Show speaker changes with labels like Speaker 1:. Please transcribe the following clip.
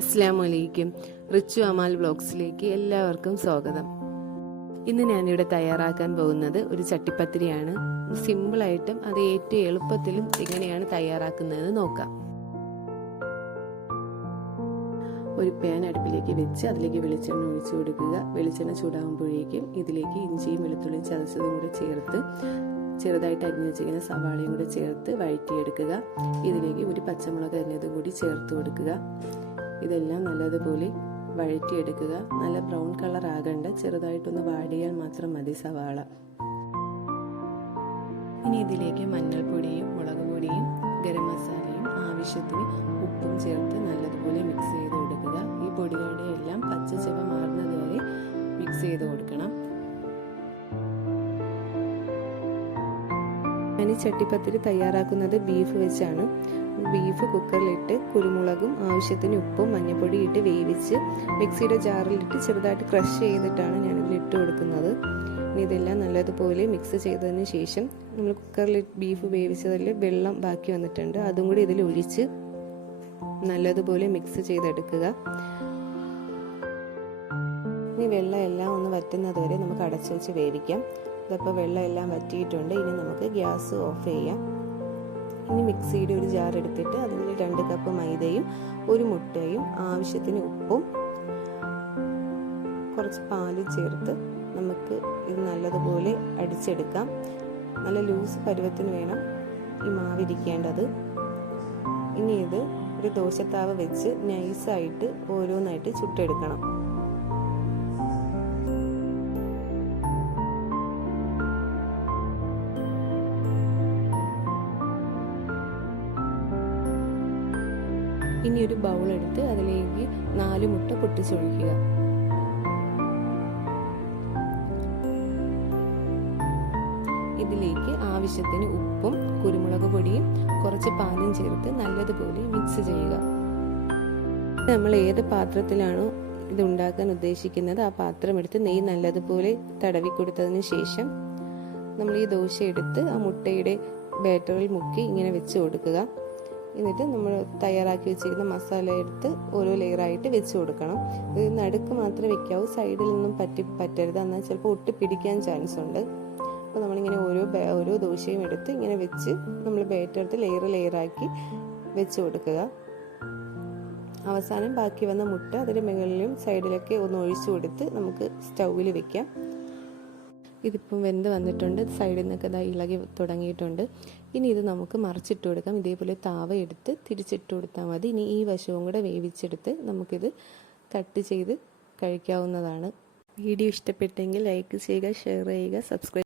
Speaker 1: അസ്സാം വലൈക്കും റിച്ചു അമാൽ ബ്ലോഗ്സിലേക്ക് എല്ലാവർക്കും സ്വാഗതം. ഇന്ന് ഞാനിവിടെ തയ്യാറാക്കാൻ പോകുന്നത് ഒരു ചട്ടിപ്പത്തിരിയാണ്. സിമ്പിളായിട്ടും അത് ഏറ്റവും എളുപ്പത്തിലും എങ്ങനെയാണ് തയ്യാറാക്കുന്നത് നോക്കാം. ഒരു പാൻ അടുപ്പിലേക്ക് വെച്ച് അതിലേക്ക് വെളിച്ചെണ്ണ ഒഴിച്ചു കൊടുക്കുക. വെളിച്ചെണ്ണ ചൂടാകുമ്പോഴേക്കും ഇതിലേക്ക് ഇഞ്ചിയും വെളുത്തുള്ളിയും ചതച്ചതും കൂടെ ചേർത്ത് ചെറുതായിട്ട് അരിഞ്ഞു വെച്ചിരിക്കുന്ന സവാളയും കൂടെ ചേർത്ത് വഴറ്റിയെടുക്കുക. ഇതിലേക്ക് ഒരു പച്ചമുളക് അരിഞ്ഞതും കൂടി ചേർത്ത് കൊടുക്കുക. ഇതെല്ലാം നല്ലതുപോലെ വഴറ്റിയെടുക്കുക. നല്ല ബ്രൗൺ കളർ ആകണ്ട ചെറുതായിട്ടൊന്ന് വാടിയാൽ മാത്രം മതി സവാള. ഇനി ഇതിലേക്ക് മഞ്ഞൾപ്പൊടിയും മുളക് പൊടിയും ഗരം മസാലയും ആവശ്യത്തിന് ഉപ്പും ചേർത്ത് നല്ലതുപോലെ മിക്സ് ചെയ്ത് കൊടുക്കുക. ഈ പൊടികളുടെ എല്ലാം പച്ച ചെവ മാറുന്നത് വരെ മിക്സ് ചെയ്ത് കൊടുക്കണം. ഞാൻ ഈ ചട്ടിപ്പത്തിരി തയ്യാറാക്കുന്നത് ബീഫ് വെച്ചാണ്. ബീഫ് കുക്കറിലിട്ട് കുരുമുളകും ആവശ്യത്തിന് ഉപ്പും മഞ്ഞൾപ്പൊടി ഇട്ട് വേവിച്ച് മിക്സിയുടെ ജാറിലിട്ട് ചെറുതായിട്ട് ക്രഷ് ചെയ്തിട്ടാണ് ഞാൻ ഇതിലിട്ട് കൊടുക്കുന്നത്. ഇനി ഇതെല്ലാം നല്ലതുപോലെ മിക്സ് ചെയ്തതിന് ശേഷം നമ്മൾ കുക്കറിൽ ബീഫ് വേവിച്ചതിൽ വെള്ളം ബാക്കി വന്നിട്ടുണ്ട്. അതും കൂടി ഇതിൽ ഒഴിച്ച് നല്ലതുപോലെ മിക്സ് ചെയ്തെടുക്കുക. ഇനി വെള്ളം എല്ലാം ഒന്ന് വറ്റുന്നത് വരെ നമുക്ക് അടച്ചു വെച്ച് വേവിക്കാം. ഇതപ്പോൾ വെള്ളം എല്ലാം വറ്റിയിട്ടുണ്ട്. ഇനി നമുക്ക് ഗ്യാസ് ഓഫ് ചെയ്യാം. ഇനി മിക്സിയുടെ ഒരു ജാർ എടുത്തിട്ട് അതിൽ രണ്ട് കപ്പ് മൈദയും ഒരു മുട്ടയും ആവശ്യത്തിന് ഉപ്പും കുറച്ച് പാൽ ചേർത്ത് നമുക്ക് ഇത് നല്ലതുപോലെ അടിച്ചെടുക്കാം. നല്ല ലൂസ് പരുവത്തിന് വേണം ഈ മാവിരിക്കേണ്ടത് ഇനി ഇത് ഒരു ദോശത്താവ് വെച്ച് നൈസായിട്ട് ഓരോന്നായിട്ട് ചുട്ടെടുക്കണം. ഇനി ഒരു ബൗൾ എടുത്ത് അതിലേക്ക് നാല് മുട്ട പൊട്ടിച്ചൊഴിക്കുക. ഇതിലേക്ക് ആവശ്യത്തിന് ഉപ്പും കുരുമുളക് പൊടിയും കുറച്ച് പാലും ചേർത്ത് നല്ലതുപോലെ മിക്സ് ചെയ്യുക. നമ്മൾ ഏത് പാത്രത്തിലാണോ ഇത് ഉണ്ടാക്കാൻ ഉദ്ദേശിക്കുന്നത് ആ പാത്രം എടുത്ത് നെയ്യ് നല്ലതുപോലെ തടവി കൊടുത്തതിന് ശേഷം നമ്മൾ ഈ ദോശ എടുത്ത് ആ മുട്ടയുടെ ബാറ്ററിൽ മുക്കി ഇങ്ങനെ വെച്ച് കൊടുക്കുക. എന്നിട്ട് നമ്മൾ തയ്യാറാക്കി വെച്ചിരിക്കുന്ന മസാല എടുത്ത് ഓരോ ലെയറായിട്ട് വെച്ച് കൊടുക്കണം. ഇത് നടുക്ക് മാത്രമേ വെക്കാവൂ സൈഡിൽ നിന്നും പറ്റി പറ്റരുത്. എന്നാൽ ചിലപ്പോൾ ഒട്ടി പിടിക്കാൻ ചാൻസ് ഉണ്ട്. അപ്പോൾ നമ്മളിങ്ങനെ ഓരോ ഓരോ ദോശയും എടുത്ത് ഇങ്ങനെ വെച്ച് നമ്മൾ ബാറ്റർ എടുത്ത് ലെയർ ലെയറാക്കി വെച്ച് കൊടുക്കുക. അവസാനം ബാക്കി വന്ന മുട്ട അതിന്റെ മുകളിലും സൈഡിലൊക്കെ ഒന്ന് ഒഴിച്ചു കൊടുത്ത് നമുക്ക് സ്റ്റൗവിൽ വെക്കാം. ഇതിപ്പം വെന്ത് വന്നിട്ടുണ്ട്. സൈഡിൽ നിന്നൊക്കെ ഇതാ ഇളകി തുടങ്ങിയിട്ടുണ്ട്. ഇനി ഇത് നമുക്ക് മറിച്ചിട്ട് കൊടുക്കാം. ഇതേപോലെ താവ എടുത്ത് തിരിച്ചിട്ട് കൊടുത്താൽ മതി. ഇനി ഈ വശവും കൂടെ വേവിച്ചെടുത്ത് നമുക്കിത് കട്ട് ചെയ്ത് കഴിക്കാവുന്നതാണ്. വീഡിയോ ഇഷ്ടപ്പെട്ടെങ്കിൽ ലൈക്ക് ചെയ്യുക ഷെയർ ചെയ്യുക സബ്സ്ക്രൈബ്